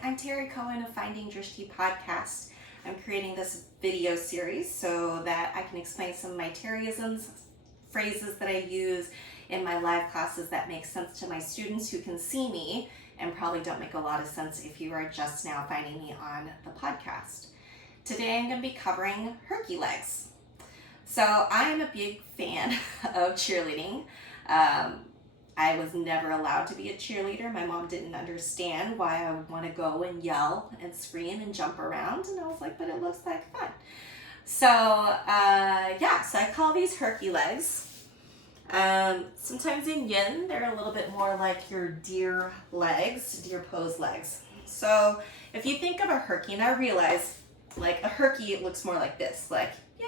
Hi, I'm Terry Cohen of Finding Drishti Podcast. I'm creating this video series so that I can explain some of my Terryisms, phrases that I use in my live classes that make sense to my students who can see me and probably don't make a lot of sense if you are just now finding me on the podcast. Today I'm going to be covering herky legs. So I am a big fan of cheerleading. I was never allowed to be a cheerleader. My mom didn't understand why I would want to go and yell and scream and jump around. And I was like, but it looks like fun. So so I call these herky legs. Sometimes in yin, they're a little bit more like your deer legs, deer pose legs. So if you think of a herky, and I realize like a herky, it looks more like this, like, yay,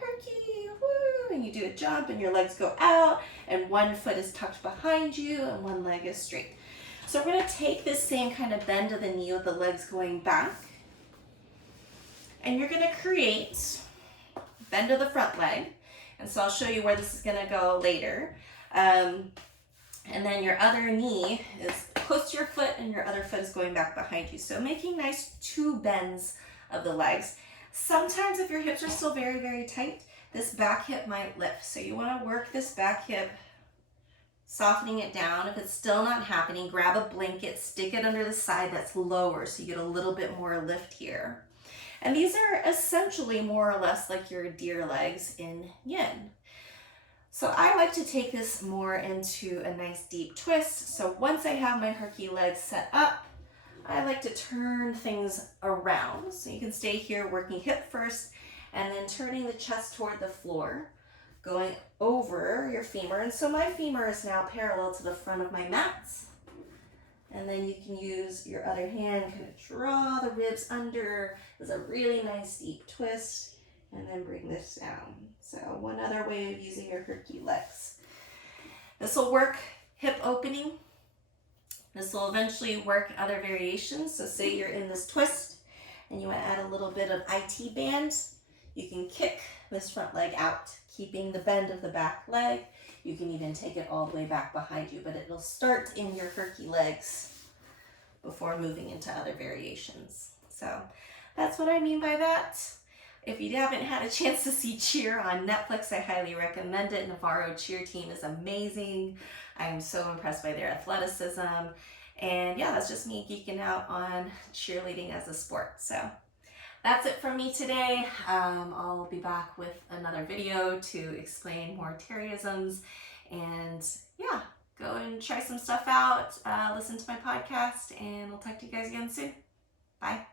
herky, woo, and you do a jump and your legs go out and one foot is tucked behind you and one leg is straight. So we're going to take this same kind of bend of the knee with the legs going back, and you're going to create bend of the front leg. And so I'll show you where this is going to go later. And then your other knee is close to your foot and your other foot is going back behind you. So making nice two bends of the legs. Sometimes if your hips are still very, very tight, this back hip might lift. So you want to work this back hip, softening it down. If it's still not happening, grab a blanket, stick it under the side that's lower so you get a little bit more lift here. And these are essentially more or less like your deer legs in yin. So I like to take this more into a nice deep twist. So once I have my herky legs set up, I like to turn things around. So you can stay here working hip first and then turning the chest toward the floor, going over your femur. And so my femur is now parallel to the front of my mats. And then you can use your other hand, kind of draw the ribs under. There's a really nice deep twist, and then bring this down. So one other way of using your herky legs. This will work hip opening. This will eventually work other variations. So say you're in this twist and you want to add a little bit of IT band. You can kick this front leg out, keeping the bend of the back leg. You can even take it all the way back behind you, but it'll start in your herky legs before moving into other variations. So that's what I mean by that. If you haven't had a chance to see Cheer on Netflix, I highly recommend it. Navarro Cheer team is amazing. I am so impressed by their athleticism. And yeah, that's just me geeking out on cheerleading as a sport. So that's it from me today. I'll be back with another video to explain more Terryisms. And yeah, go and try some stuff out. Listen to my podcast, and I'll talk to you guys again soon. Bye.